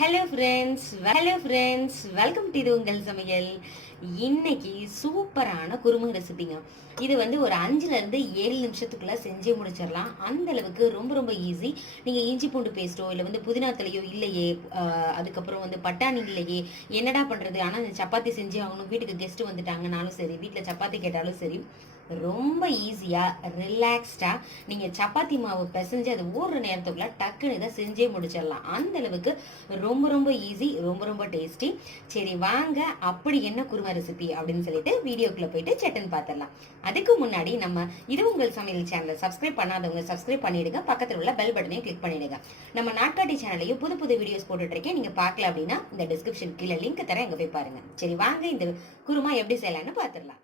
Hello friends welcome to இது உங்கள் சமையல். இன்னைக்கு சூப்பரான குருமா ரெசிபிங்க. இது வந்து ஒரு 5ல இருந்து 7 நிமிஷத்துக்குள்ள செஞ்சே முடிச்சிடலாம். அந்த அளவுக்கு ரொம்ப ரொம்ப ஈஸி. நீங்க இஞ்சி பூண்டு பேஸ்ட்டோ இல்லை வந்து புதினா தலையோ இல்லையே, அதுக்கப்புறம் வந்து பட்டாணி இல்லையே, என்னடா பண்றது, ஆனால் இந்த சப்பாத்தி செஞ்சு ஆகணும், வீட்டுக்கு கெஸ்ட் வந்துட்டாங்கனாலும் சரி, வீட்டில் சப்பாத்தி கேட்டாலும் சரி, ரொம்ப ஈஸியா ரிலாக்ஸ்டா நீங்க சப்பாத்தி மாவு பிசைஞ்சு அது ஊறுற நேரத்துக்குள்ள டக்குன்னு இதை செஞ்சே முடிச்சிடலாம். அந்த அளவுக்கு ரொம்ப ரொம்ப ஈஸி, ரொம்ப ரொம்ப டேஸ்டி. சரி வாங்க, அப்படி என்ன குருமா ரெசிபி அப்படின்னு சொல்லிட்டு வீடியோக்குள்ள போயிட்டு சட்டன் பார்த்துடலாம். அதுக்கு முன்னாடி நம்ம இது உங்கள் சமையல் சேனலை சப்ஸ்கிரைப் பண்ணாதவங்க சப்ஸ்கிரைப் பண்ணிடுங்க, பக்கத்தில் உள்ள பெல் பட்டனையும் கிளிக் பண்ணிடுங்க. நம்ம நாட்காட்டி சேனலையும் புது புது வீடியோஸ் போட்டுட்டு இருக்கேன், நீங்க பார்க்கல அப்படின்னா இந்த டிஸ்கிரிப்ஷன் கீழே லிங்க் தரேன், எங்க போய் பாருங்க. சரி வாங்க, இந்த குருமா எப்படி செய்யலாம்னு பார்த்துடலாம்.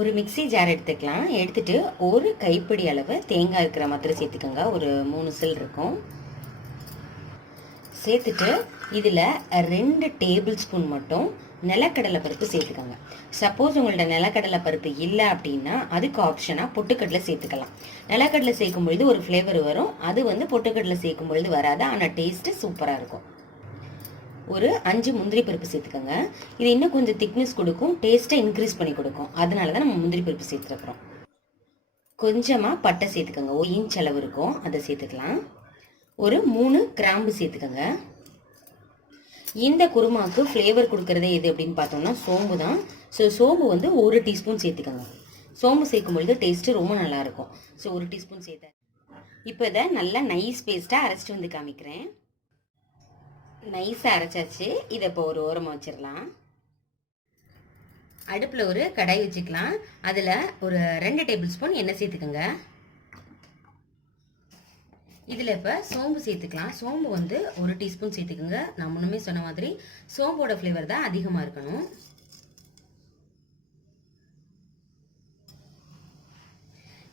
ஒரு மிக்சி ஜார் எடுத்துக்கலாம். எடுத்துட்டு ஒரு கைப்பிடி அளவு தேங்காய் இருக்கிற மாதிரி சேர்த்துக்கோங்க. ஒரு 3 சில் இருக்கும். சேர்த்துட்டு இதில் 2 டேபிள் ஸ்பூன் மட்டும் நிலக்கடலை பருப்பு சேர்த்துக்கோங்க. சப்போஸ் உங்கள்ட்ட நிலக்கடலை பருப்பு இல்லை அப்படின்னா அதுக்கு ஆப்ஷனாக பொட்டுக்கடலை சேர்த்துக்கலாம். நிலக்கடலை சேர்க்கும் பொழுது ஒரு ஃப்ளேவர் வரும், அது வந்து பொட்டுக்கடலை சேர்க்கும் பொழுது வராது, ஆனால் டேஸ்ட்டு சூப்பராக இருக்கும். ஒரு 5 முந்திரி பருப்பு சேர்த்துக்கோங்க. இது இன்னும் கொஞ்சம் திக்னஸ் கொடுக்கும், டேஸ்ட்டை இன்க்ரீஸ் பண்ணி கொடுக்கும், அதனால தான் நம்ம முந்திரி பருப்பு சேர்த்துருக்குறோம். கொஞ்சமாக பட்டை சேர்த்துக்கோங்க, 1 இன்ச் அளவு இருக்கும், அதை சேர்த்துக்கலாம். ஒரு 3 கிராம்பு சேர்த்துக்கோங்க. இந்த குருமாவுக்கு ஃப்ளேவர் கொடுக்கறதே எது அப்படின்னு பார்த்தோம்னா சோம்பு தான். ஸோ சோம்பு வந்து 1 டீஸ்பூன் சேர்த்துக்கோங்க. சோம்பு சேர்க்கும் பொழுது டேஸ்ட்டு ரொம்ப நல்லாயிருக்கும். ஸோ 1 டீஸ்பூன் சேர்த்தேன். இப்போ இதை நல்லா நைஸ் பேஸ்ட்டாக அரைச்சிட்டு வந்து காமிக்கிறேன். நைஸாக அரைச்சாச்சு. இதை இப்போ ஒரு ஓரமாக வச்சிடலாம். அடுப்பில் ஒரு கடாய் வச்சுக்கலாம். அதில் ஒரு 2 டேபிள் ஸ்பூன் எண்ணெய் சேர்த்துக்கோங்க. இதில் இப்போ சோம்பு சேர்த்துக்கலாம். சோம்பு வந்து 1 டீஸ்பூன் சேர்த்துக்கோங்க. நான் முன்னமே சொன்ன மாதிரி சோம்போட ஃப்ளேவர் தான் அதிகமாக இருக்கணும்.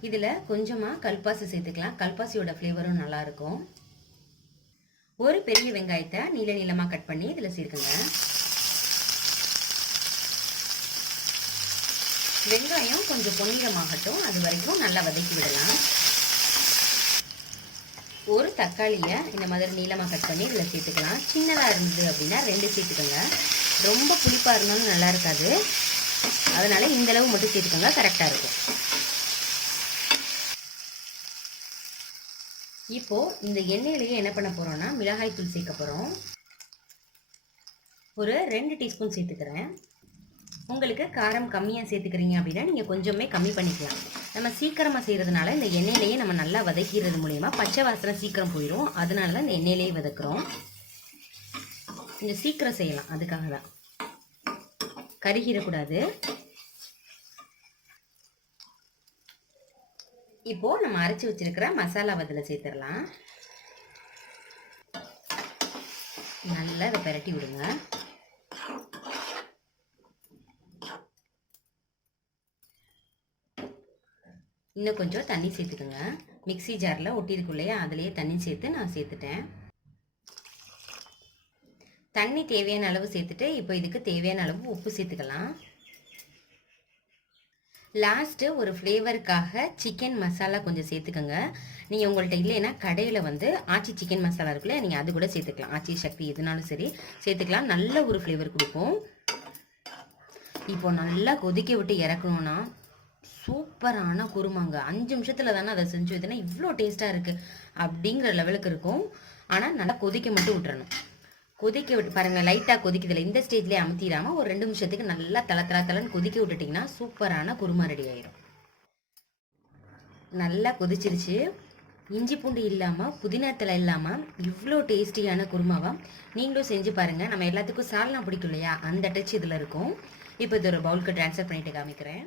இதில் கொஞ்சமாக கல்பாசி சேர்த்துக்கலாம். கல்பாசியோட ஃப்ளேவரும் நல்லாயிருக்கும். ஒரு பெரிய வெங்காயத்தை நீள நீளமாக கட் பண்ணி இதில் சேர்க்குங்க. வெங்காயம் கொஞ்சம் பொன்னிறமாகட்டும், அது வரைக்கும் நல்லா வதக்கி விடலாம். ஒரு தக்காளியை இந்த மாதிரி நீளமாக கட் பண்ணி இதில் சேர்த்துக்கலாம். சின்னதாக இருந்தது அப்படின்னா 2 சேர்த்துக்கோங்க. ரொம்ப புளிப்பாக இருந்தாலும் நல்லா இருக்காது, அதனால இந்த அளவு மட்டும் சேர்த்துக்கோங்க, கரெக்டாக இருக்கும். இப்போ இந்த எண்ணெயிலேயே என்ன பண்ண போறோம்னா மிளகாய் தூள் சேர்க்க போறோம். ஒரு 2 டீஸ்பூன் சேர்த்துக்கிறேன். உங்களுக்கு காரம் கம்மியாக சேர்த்துக்கிறீங்க அப்படின்னா நீங்கள் கொஞ்சமே கம்மி பண்ணிக்கலாம். நம்ம சீக்கிரமாக செய்கிறதுனால இந்த எண்ணெயிலேயே நம்ம நல்லா வதக்கிறது மூலயமா பச்சை வாசனை சீக்கிரம் போயிடும், அதனால தான் இந்த எண்ணெயிலேயே வதக்குறோம். கொஞ்சம் சீக்கிரம் செய்யலாம், அதுக்காக தான். கருகிடக்கூடாது. இப்போ நம்ம அரைச்சி வச்சிருக்கிற மசாலா அதில் சேர்த்துடலாம். நல்லா இதை பரட்டி விடுங்க. இன்னும் கொஞ்சம் தண்ணி சேர்த்துக்கோங்க. மிக்சி ஜாரில் ஒட்டியிருக்குள்ளையே அதுலேயே தண்ணி சேர்த்து நான் சேர்த்துட்டேன். தண்ணி தேவையான அளவு சேர்த்துட்டு இப்போ இதுக்கு தேவையான அளவு உப்பு சேர்த்துக்கலாம். லாஸ்ட்டு ஒரு ஃப்ளேவருக்காக சிக்கன் மசாலா கொஞ்சம் சேர்த்துக்கோங்க. நீங்கள் உங்கள்கிட்ட இல்லைன்னா கடையில் வந்து ஆச்சி சிக்கன் மசாலா இருக்குல்ல, நீங்கள் அது கூட சேர்த்துக்கலாம். ஆச்சி சக்தி எதுனாலும் சரி சேர்த்துக்கலாம், நல்ல ஒரு ஃப்ளேவர் கொடுக்கும். இப்போ நல்லா கொதிக்க விட்டு இறக்கணும்னா சூப்பரான குருமாங்க. 5 நிமிஷத்தில் தானே அதை செஞ்சு வைத்தனா இவ்வளோ டேஸ்ட்டாக இருக்குது அப்படிங்கிற லெவலுக்கு இருக்கும். ஆனால் நல்லா கொதிக்க மட்டும் விட்டுறணும். கொதிக்க விட்டு பாருங்கள், லைட்டாக கொதிக்குதில்ல, இந்த ஸ்டேஜ்லேயே அமுத்திடாமல் ஒரு 2 நிமிஷத்துக்கு நல்லா தலன்னு கொதிக்க விட்டுட்டிங்கன்னா சூப்பரான குருமா ரெடி ஆயிடும். நல்லா கொதிச்சிருச்சு. இஞ்சி பூண்டு இல்லாமல் புதினா தலை இல்லாமல் இவ்வளோ டேஸ்டியான குருமாவா நீங்களும் செஞ்சு பாருங்கள். நம்ம எல்லாத்துக்கும் சால்னா பிடிக்கும் இல்லையா, அந்த டச் இதில் இருக்கும். இப்போ இது ஒரு பவுலுக்கு ட்ரான்ஸ்ஃபர் பண்ணிட்டு காமிக்கிறேன்.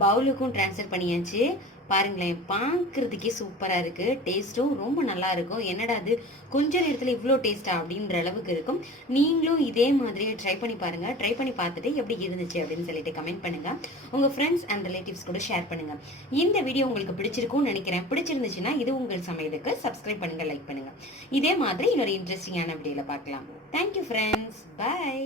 பவுலுக்கும் ட்ரான்ஸ்ஃபர் பண்ணியாச்சு. பாருங்களேன், பார்க்குறதுக்கே சூப்பராக இருக்குது, டேஸ்ட்டும் ரொம்ப நல்லா இருக்கும். என்னடா அது கொஞ்ச நேரத்தில் இவ்வளோ டேஸ்ட்டா அப்படின்ற அளவுக்கு இருக்கும். நீங்களும் இதே மாதிரியே ட்ரை பண்ணி பாருங்கள். ட்ரை பண்ணி பார்த்துட்டு எப்படி இருந்துச்சு அப்படின்னு சொல்லிட்டு கமெண்ட் பண்ணுங்கள். உங்கள் ஃப்ரெண்ட்ஸ் அண்ட் ரிலேட்டிவ்ஸ் கூட ஷேர் பண்ணுங்கள். இந்த வீடியோ உங்களுக்கு பிடிச்சிருக்கும்னு நினைக்கிறேன். பிடிச்சிருந்துச்சுன்னா இது உங்கள் சமையலுக்கு சப்ஸ்கிரைப் பண்ணுங்கள், லைக் பண்ணுங்கள். இதே மாதிரி இன்னொரு இன்ட்ரெஸ்டிங்கான வீடியோவில் பார்க்கலாம். தேங்க்யூ ஃப்ரெண்ட்ஸ், பாய்.